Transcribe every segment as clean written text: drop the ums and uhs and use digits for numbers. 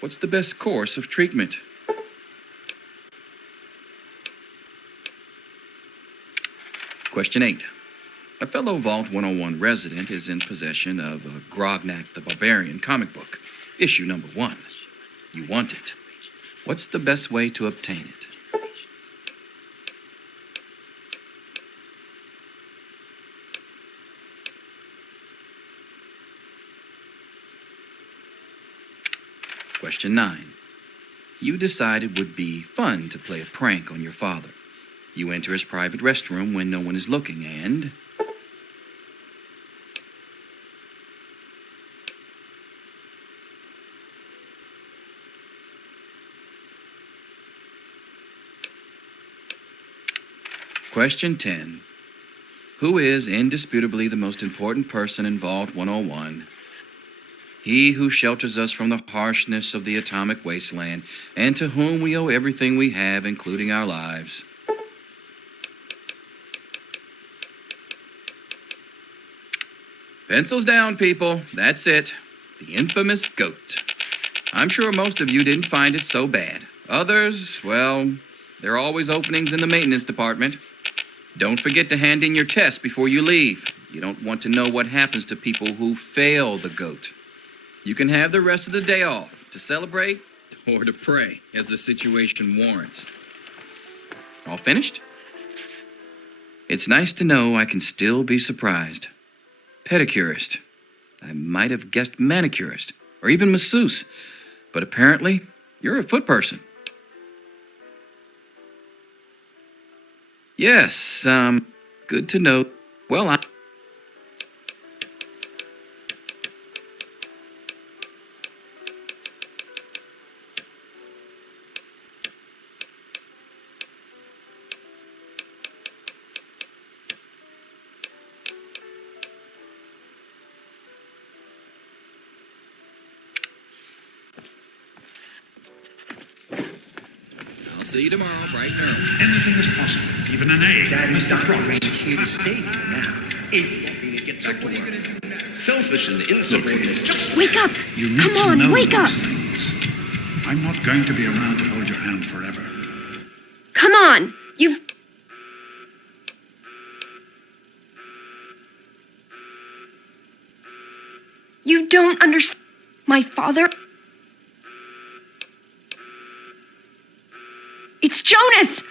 What's the best course of treatment? Question 8. A fellow Vault 101 resident is in possession of a Grognak the Barbarian comic book, issue number 1. You want it. What's the best way to obtain it? Question 9. You decide it would be fun to play a prank on your father. You enter his private restroom when no one is looking and... Question 10. Who is indisputably the most important person in Vault 101? He who shelters us from the harshness of the atomic wasteland, and to whom we owe everything we have, including our lives. Pencils down, people. That's it. The infamous goat. I'm sure most of you didn't find it so bad. Others, well, there are always openings in the maintenance department. Don't forget to hand in your test before you leave. You don't want to know what happens to people who fail the goat. You can have the rest of the day off to celebrate or to pray as the situation warrants. All finished? It's nice to know I can still be surprised. Pedicurist. I might have guessed manicurist or even masseuse, but apparently you're a foot person. Yes, good to know. Well, I'll see you tomorrow, bright and early. Anything is possible, even an egg. Daddy's Mr. Dr. Cross. here to save you now. Is he going to get back to work? Selfish and insubordinate. Just Wake up! You need Come to on, know wake up! those things. I'm not going to be around to hold your hand forever. Come on! You don't understand. My father... It's Jonas!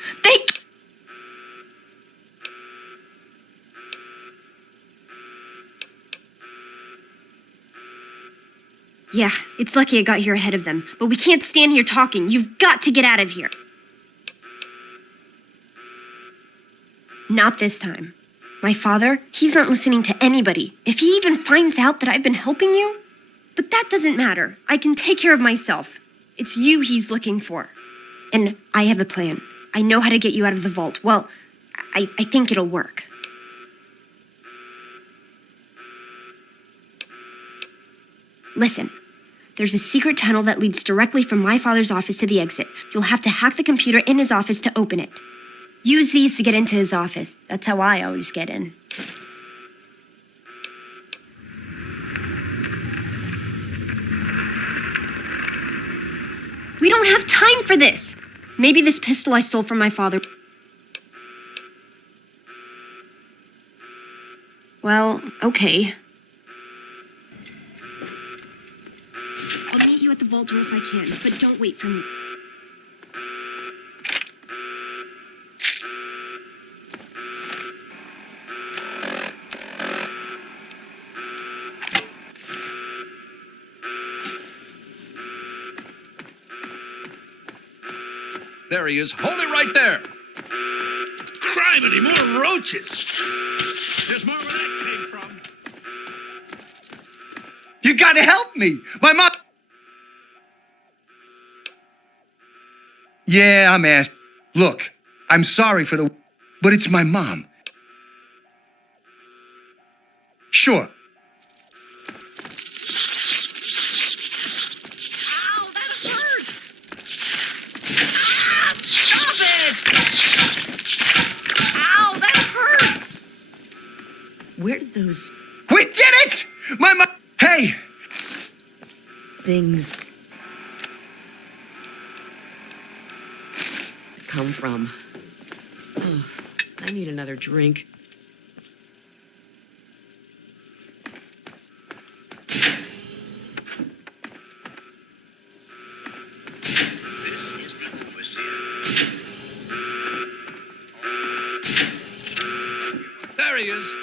Yeah, it's lucky I got here ahead of them, but we can't stand here talking. You've got to get out of here. Not this time. My father, he's not listening to anybody. If he even finds out that I've been helping you, but that doesn't matter. I can take care of myself. It's you he's looking for. And I have a plan. I know how to get you out of the vault. Well, I think it'll work. Listen, there's a secret tunnel that leads directly from my father's office to the exit. You'll have to hack the computer in his office to open it. Use these to get into his office. That's how I always get in. We don't have time for this. Maybe this pistol I stole from my father. Well, okay. I'll meet you at the vault door if I can, but don't wait for me. There he is. Hold it right there. Criminy, more roaches! There's more where that came from. You gotta help me! My mom... Yeah, I'm asked. Look, I'm sorry for the... But it's my mom. Sure. Ow, that hurts! Ah, stop it! Ow, that hurts! Where did those We did it! My mom... Hey! things come from? Oh, I need another drink. This is the overseer. There he is.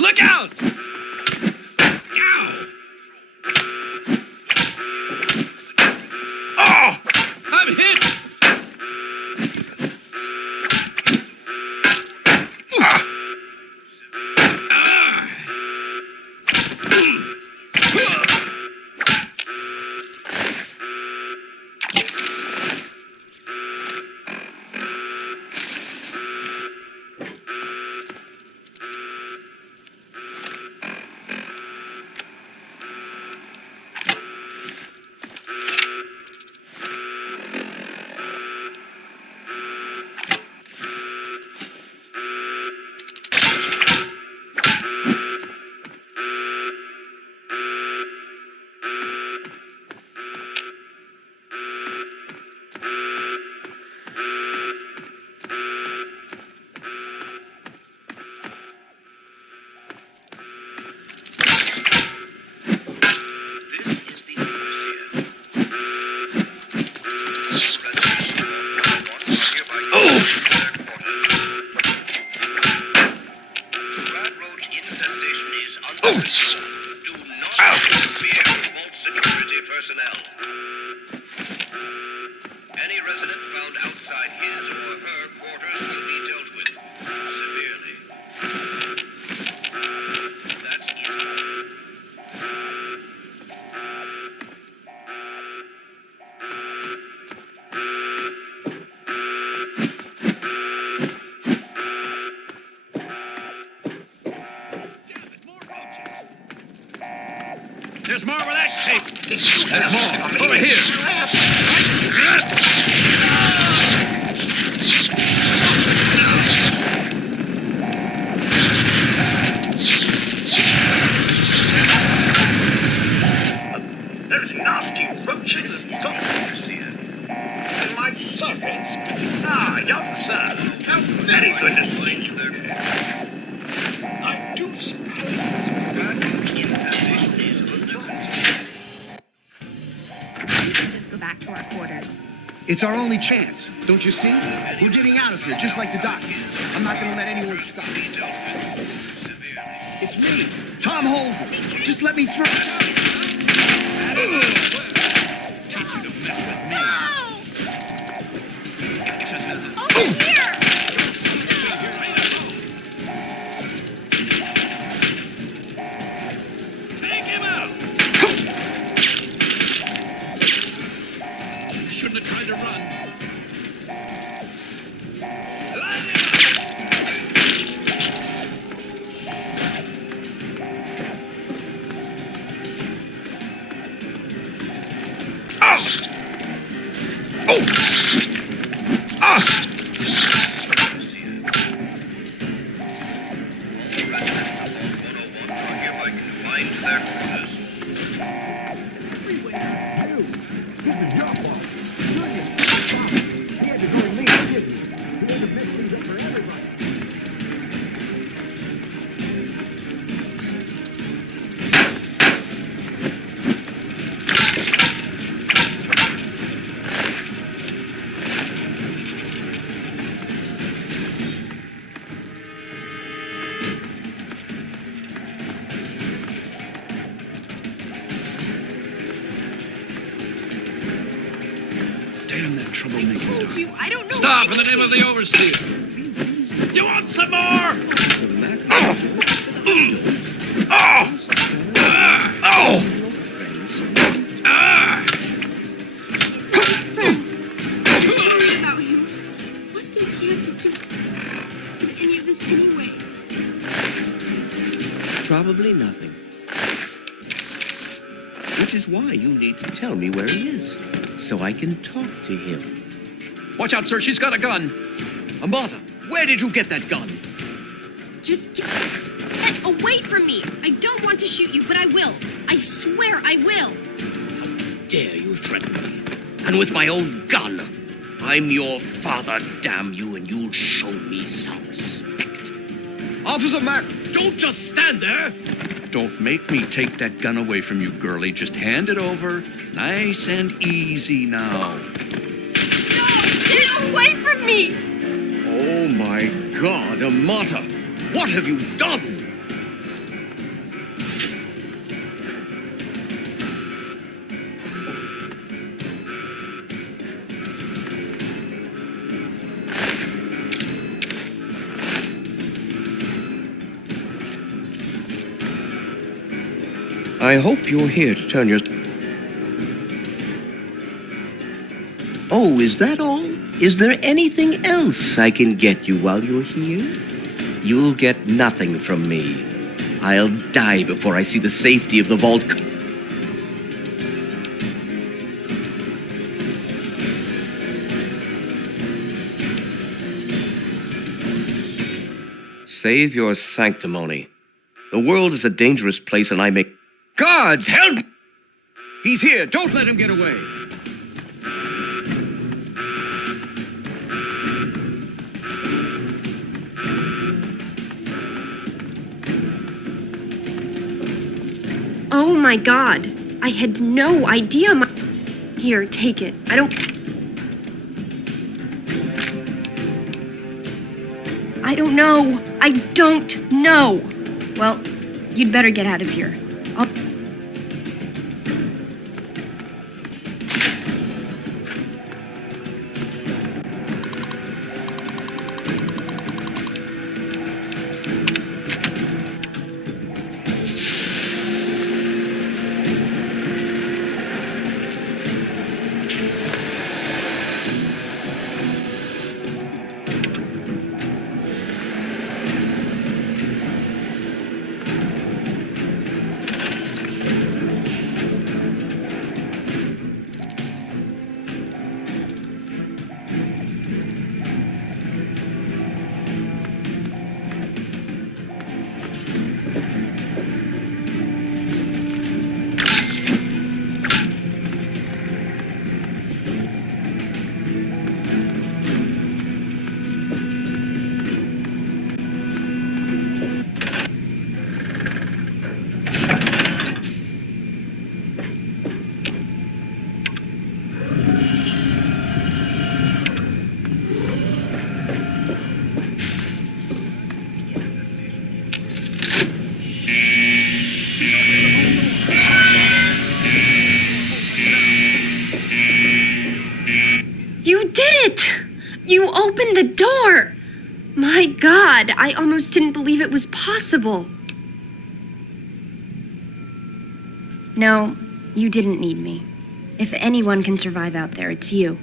Look out! Ow! Oh! I'm hit! Personnel. Any resident found outside his or her quarters will be dealt with severely. That's easy. Damn it, more roaches. There's more where that came. There's more. Over here. Those nasty roaches have got in my sockets. Ah, young sir, how very good to see you. I do suppose. We can just go back to our quarters. It's our only chance, don't you see? We're getting out of here, just like the doc. I'm not gonna let anyone stop us. It's me, Tom Holden. Just let me through. Teach you to mess with me. Over here! Take him out. You shouldn't have tried to run. Line him Damn that troublemaker Told dog. you, I don't know. Stop in the name of the overseer. You want some more? He's my friend. I'm worried about him. What does he have to do with any of this anyway? Probably nothing. Which is why you need to tell me where he is, so I can talk to him. Watch out, sir. She's got a gun. Amata, where did you get that gun? Just get that away from me. I don't want to shoot you, but I will. I swear I will. Dare you threaten me? And with my own gun. I'm your father, damn you, and you'll show me some respect. Officer Mac! Don't just stand there! Don't make me take that gun away from you, girlie. Just hand it over. Nice and easy now. Get away from me! Oh my God, Amata! What have you done? I hope you're here to turn your... Oh, is that all? Is there anything else I can get you while you're here? You'll get nothing from me. I'll die before I see the safety of the vault. Save your sanctimony. The world is a dangerous place, and I make... Guards, help! He's here. Don't let him get away. Oh my god. I had no idea my... Here, take it. I don't know. I don't know. Well, you'd better get out of here. You did it! You opened the door! My God, I almost didn't believe it was possible. No, you didn't need me. If anyone can survive out there, it's you.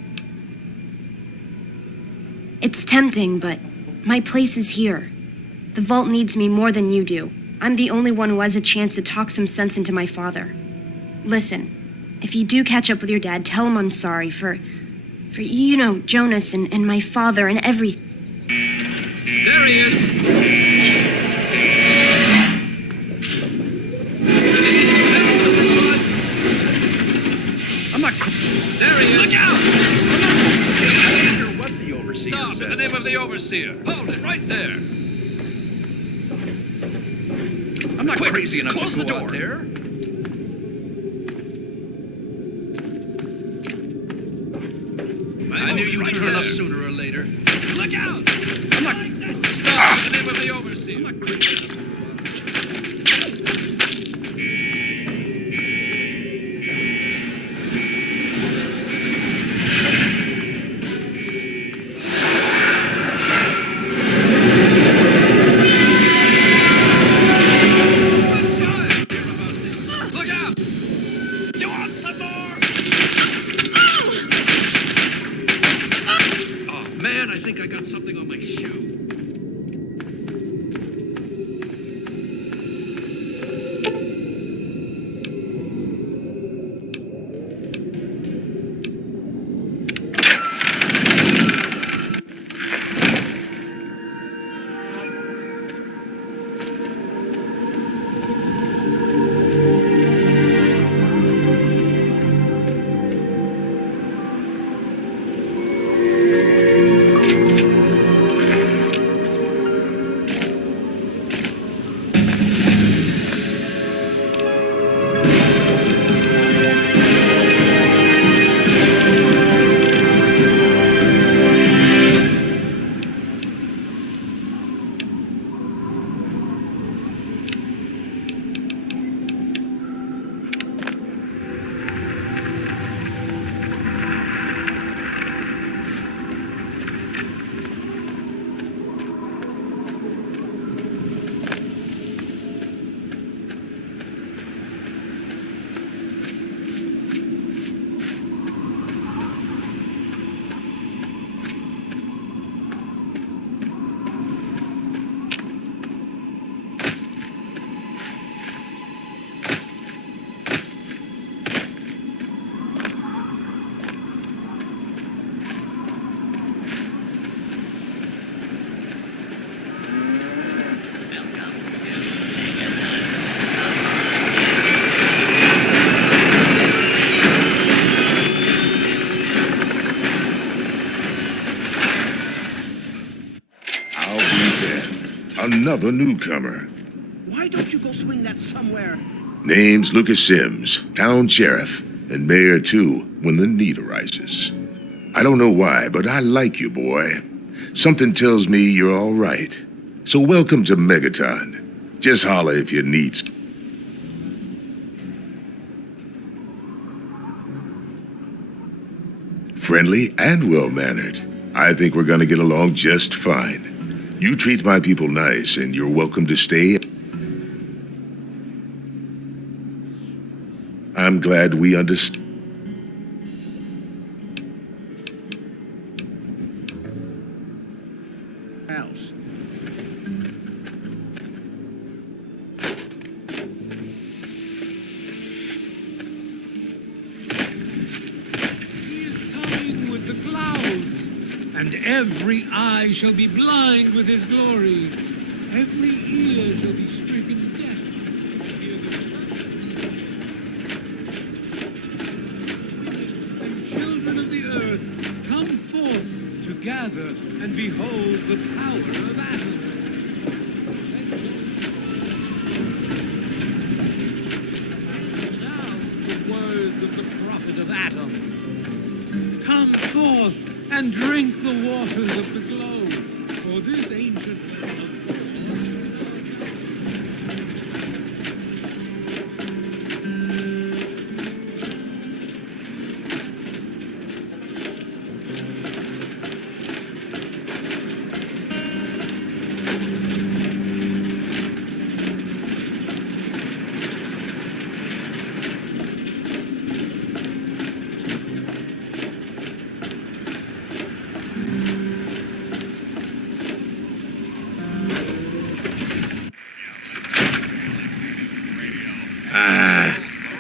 It's tempting, but my place is here. The vault needs me more than you do. I'm the only one who has a chance to talk some sense into my father. Listen, if you do catch up with your dad, tell him I'm sorry for you know, Jonas and my father and everything. There he is! I'm not... There he is! Look out! I wonder what the overseer Stop, says. in the name of the overseer. Hold it right there. I'm not Quick, crazy enough close to the go door. out there. I knew you'd turn up sooner or later. Look out! I'm not... Stop! In the name of the overseer. I'm not crazy. Look out! You want some more? Oh, man, I think I got something on my shoe. Another newcomer. Why don't you go swing that somewhere? Name's Lucas Sims, town sheriff, and mayor too, when the need arises. I don't know why, but I like you, boy. Something tells me you're all right. So welcome to Megaton. Just holler if you need. Friendly and well-mannered. I think we're gonna get along just fine. You treat my people nice, and you're welcome to stay. I'm glad we understand. House. He is coming with the clouds, and every eye shall be blind with his glory. Every ear shall be stricken deaf. Hear the women and children of the earth come forth to gather and behold the power of Adam. Now the words of the prophet of Adam. Come forth and drink the waters of the globe, for this ancient land of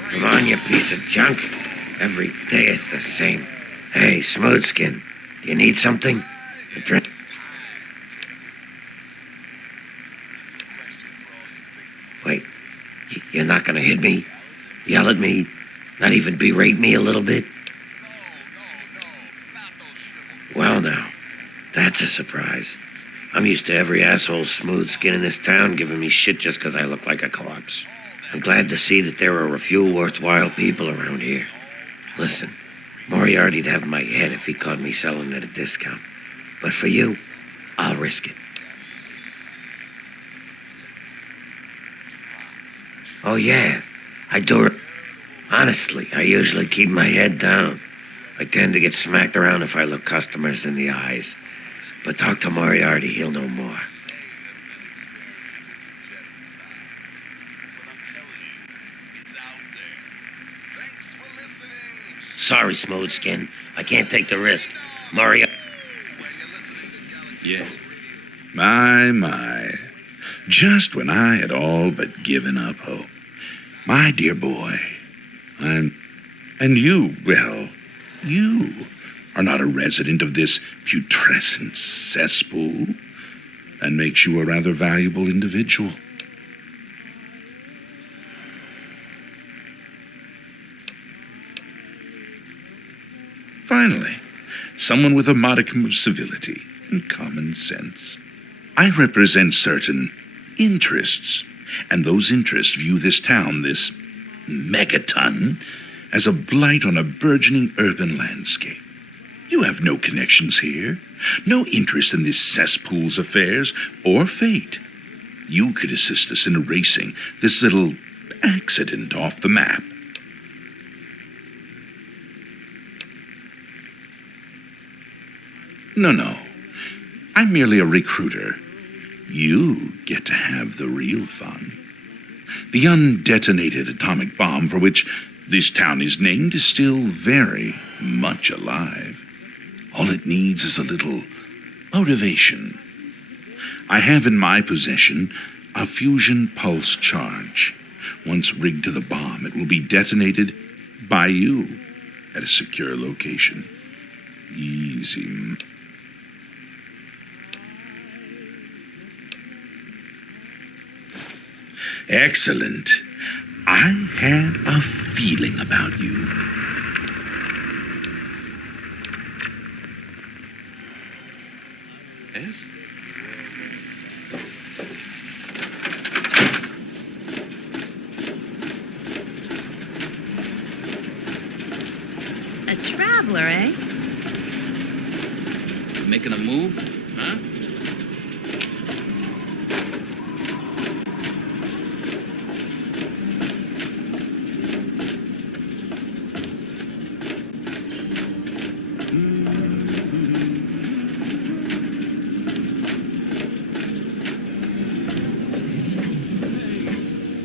Come on, you piece of junk. Every day it's the same. Hey, Smoothskin, do you need something? A drink? Wait, you're not gonna hit me? Yell at me? Not even berate me a little bit? Well now, that's a surprise. I'm used to every asshole Smoothskin in this town giving me shit just 'cause I look like a corpse. I'm glad to see that there are a few worthwhile people around here. Listen, Moriarty'd have my head if he caught me selling at a discount. But for you, I'll risk it. Oh yeah, I do. Honestly, I usually keep my head down. I tend to get smacked around if I look customers in the eyes. But talk to Moriarty, he'll know more. Sorry, Smoothskin. I can't take the risk. Mario. Yeah. My. Just when I had all but given up hope. My dear boy, and you, well, you are not a resident of this putrescent cesspool. That makes you a rather valuable individual. Finally, someone with a modicum of civility and common sense. I represent certain interests, and those interests view this town, this Megaton, as a blight on a burgeoning urban landscape. You have no connections here, no interest in this cesspool's affairs or fate. You could assist us in erasing this little accident off the map. No. I'm merely a recruiter. You get to have the real fun. The undetonated atomic bomb for which this town is named is still very much alive. All it needs is a little motivation. I have in my possession a fusion pulse charge. Once rigged to the bomb, it will be detonated by you at a secure location. Easy. Excellent. I had a feeling about you. Yes? traveler, eh? Making a move, huh?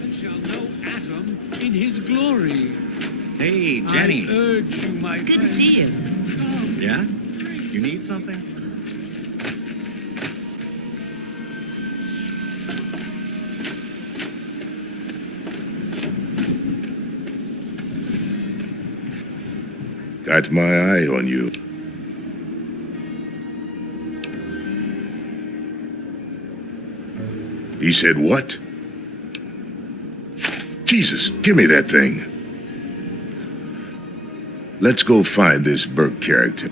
And shall know Atom in his glory. Hey, Jenny. I urge you, my Good friend. to see you. Come, Yeah? drink. You need something? Got my eye on you. He said what? Jesus, give me that thing. Let's go find this Burke character.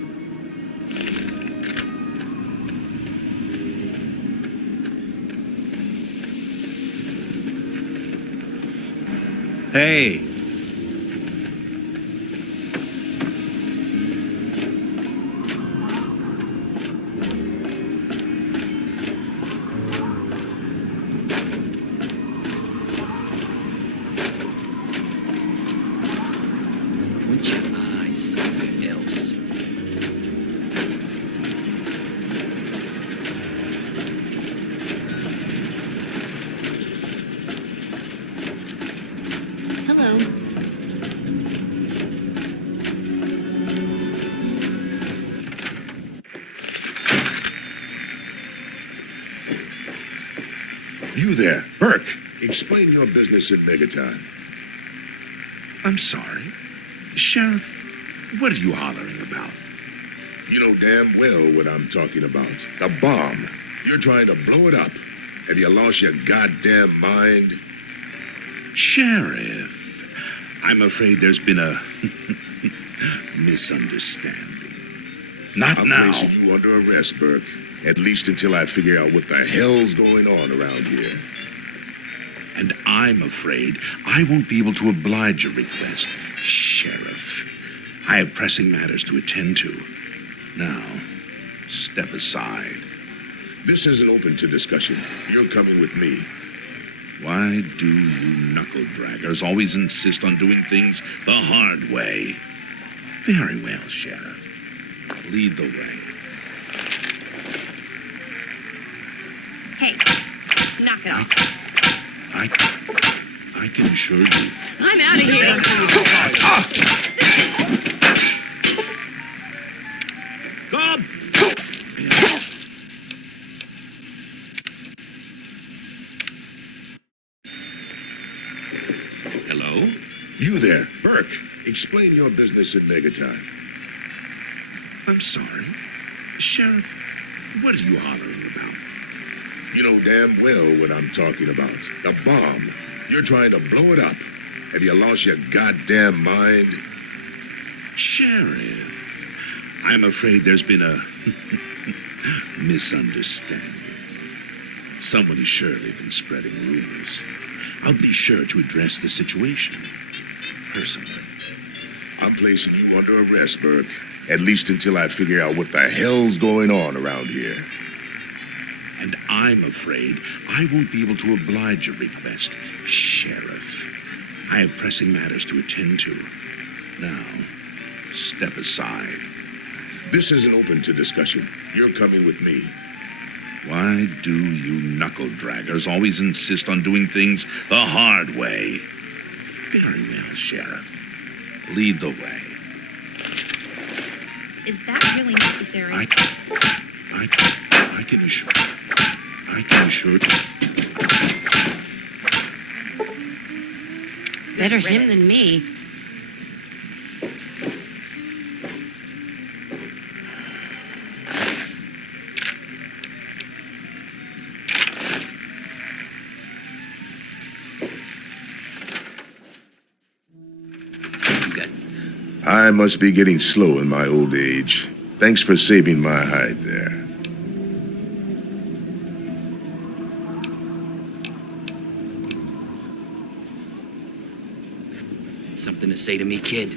Hey. Put your eyes somewhere else. Hello. You there, Burke. Explain your business in Megaton. I'm sorry. Sheriff, what are you hollering about? You know damn well what I'm talking about. The bomb. You're trying to blow it up. Have you lost your goddamn mind? Sheriff, I'm afraid there's been a misunderstanding. Not I'm now. placing you under arrest, Burke. At least until I figure out what the hell's going on around here. And I'm afraid I won't be able to oblige your request, Sheriff. I have pressing matters to attend to. Now, step aside. This isn't open to discussion. You're coming with me. Why do you knuckle-draggers always insist on doing things the hard way? Very well, Sheriff. Lead the way. Hey, knock it off. I can assure you. I'm out of here. Come! Hello? You there, Burke. Explain your business in Megaton. I'm sorry. Sheriff, what are you hollering about? You know damn well what I'm talking about. The bomb. You're trying to blow it up. Have you lost your goddamn mind? Sheriff, I'm afraid there's been a misunderstanding. Someone has surely been spreading rumors. I'll be sure to address the situation personally. I'm placing you under arrest, Burke. At least until I figure out what the hell's going on around here. And I'm afraid I won't be able to oblige your request, Sheriff. I have pressing matters to attend to. Now, step aside. This isn't open to discussion. You're coming with me. Why do you knuckle-draggers always insist on doing things the hard way? Very well, Sheriff. Lead the way. Is that really necessary? I can assure you. Better him than me. You got I must be getting slow in my old age. Thanks for saving my hide there. something to say to me, kid?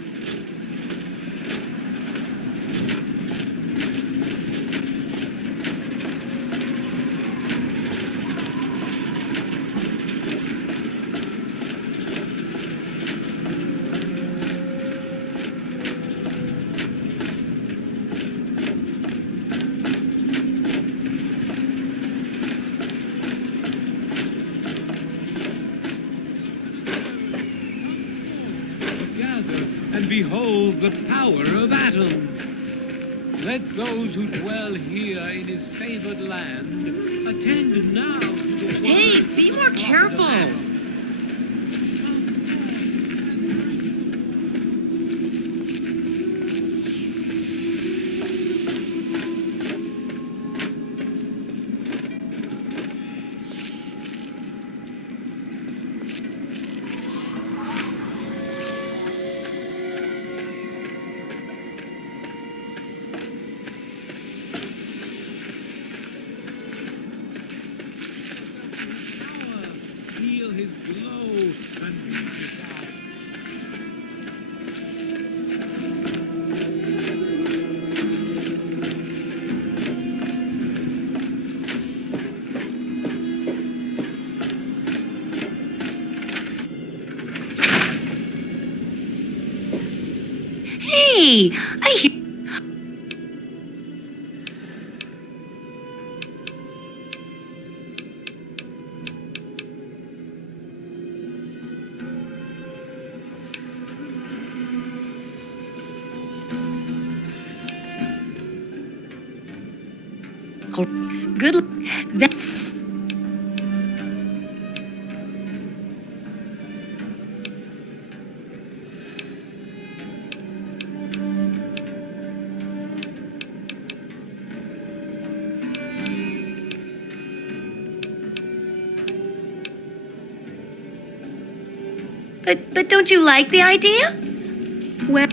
behold the power of Atom. Let those who dwell here in his favored land attend now to the Hey, words be of more the prophet careful. Atom. Feel his glow and be divine. Hey, I hear. Oh, good. That. But don't you like the idea? Well.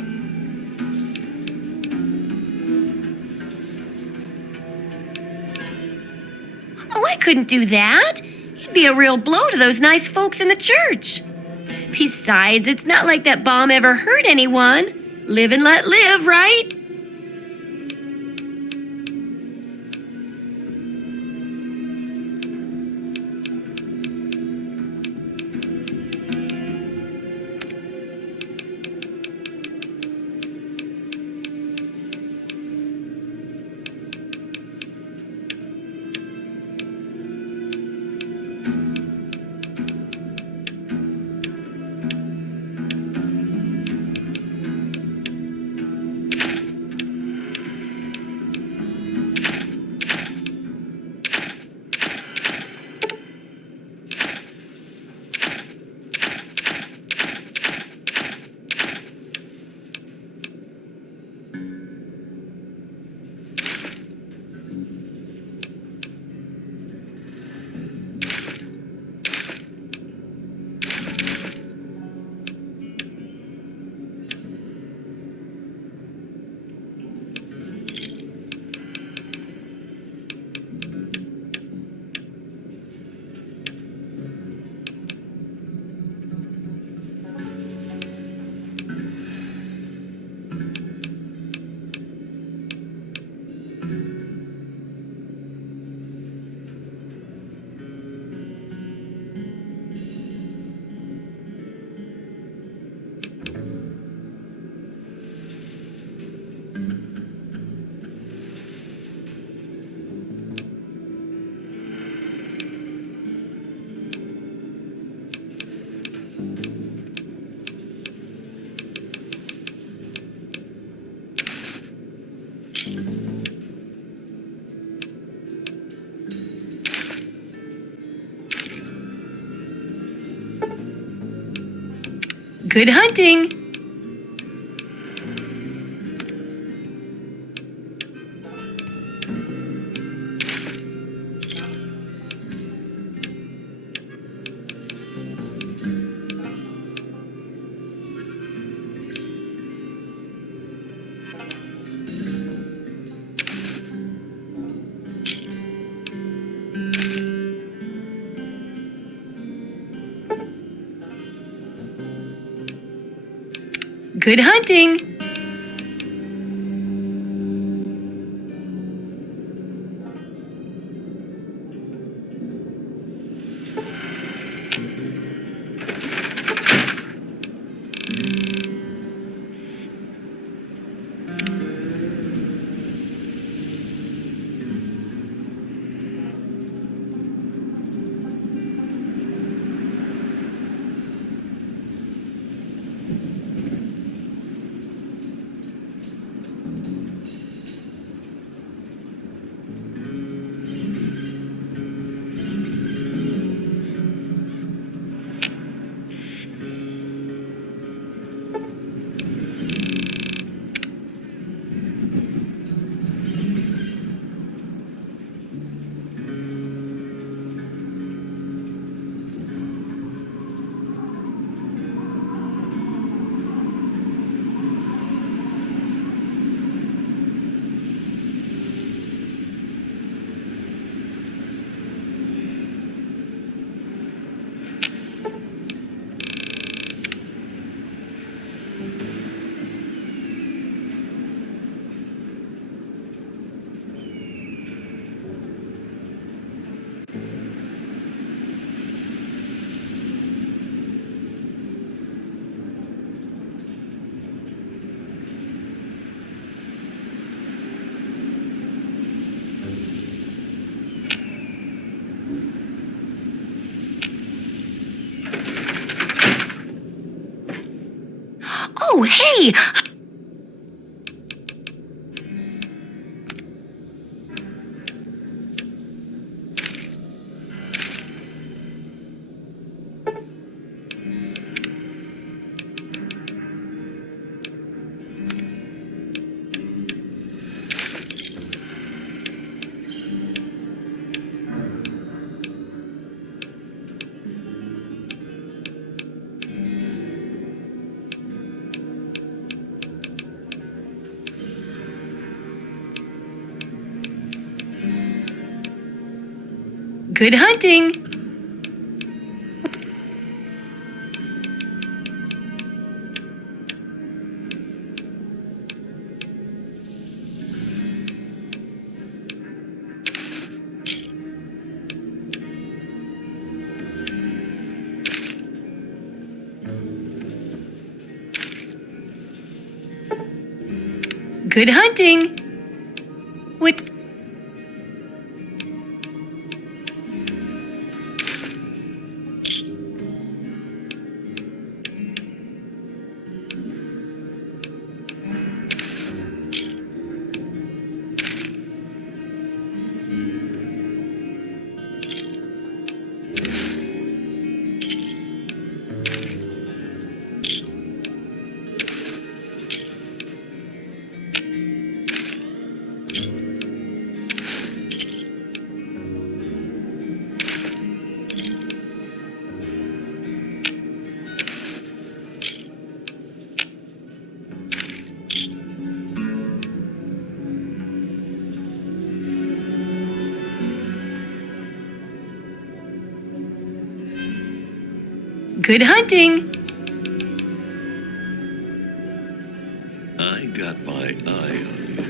Oh, I couldn't do that. It'd be a real blow to those nice folks in the church. Besides, it's not like that bomb ever hurt anyone. Live and let live, right? Good hunting. Good hunting. Oh, hey! Good hunting! Good hunting! What? Good hunting! I got my eye on you.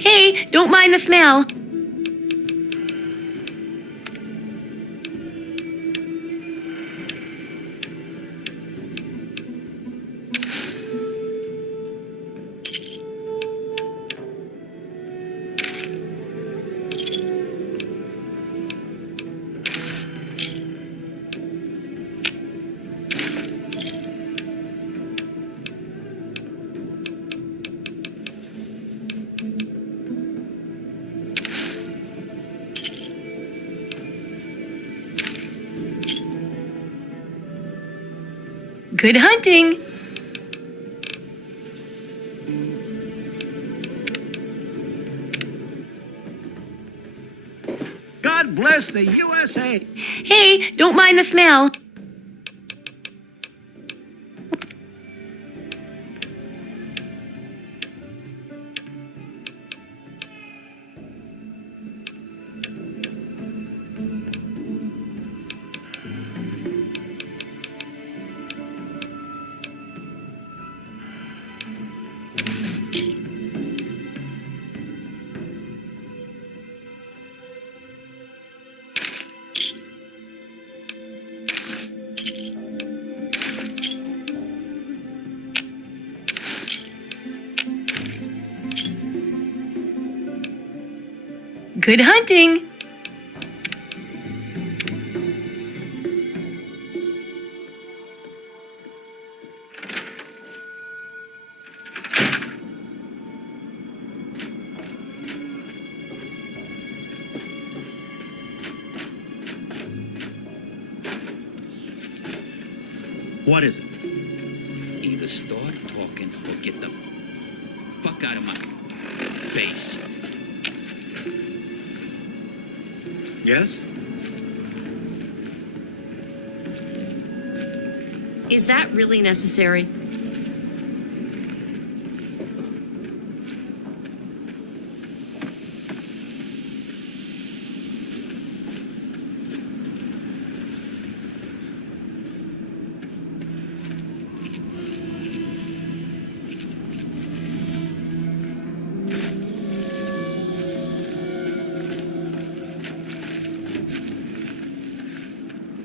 Hey, don't mind the smell. Good hunting! God bless the USA. Hey, don't mind the smell. Good hunting. What is it? Either start talking or get the fuck out of my face. Yes? Is that really necessary?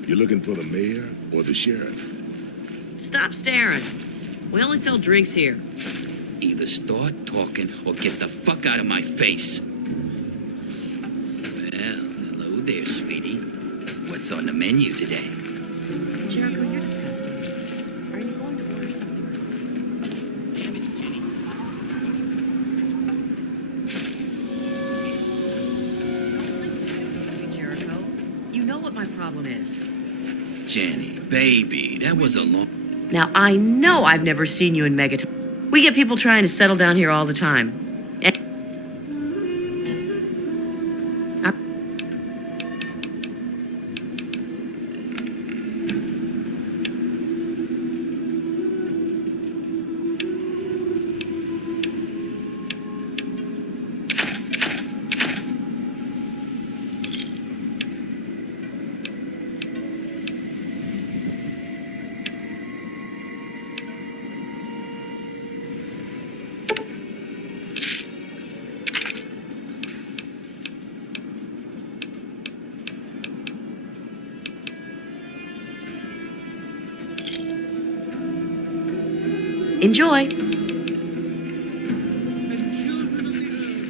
You looking for the mayor or the sheriff? Stop staring. We only sell drinks here. Either start talking or get the fuck out of my face. Well, hello there, sweetie. What's on the menu today? Jericho, you're disgusting. Are you going to order something? Damn it, Jenny. Jericho, you know what my problem is. Jenny, baby, that was a long... Now, I know I've never seen you in Megaton. We get people trying to settle down here all the time. Enjoy. And children of the earth.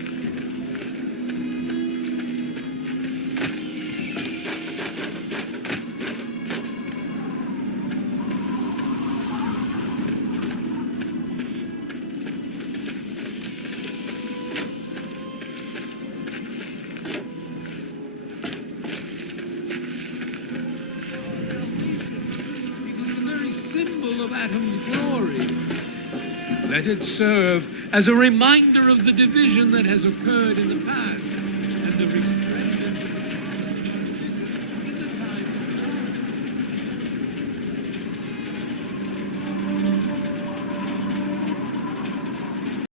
Because the very symbol of Atom's glory. Let it serve as a reminder of the division that has occurred in the past and the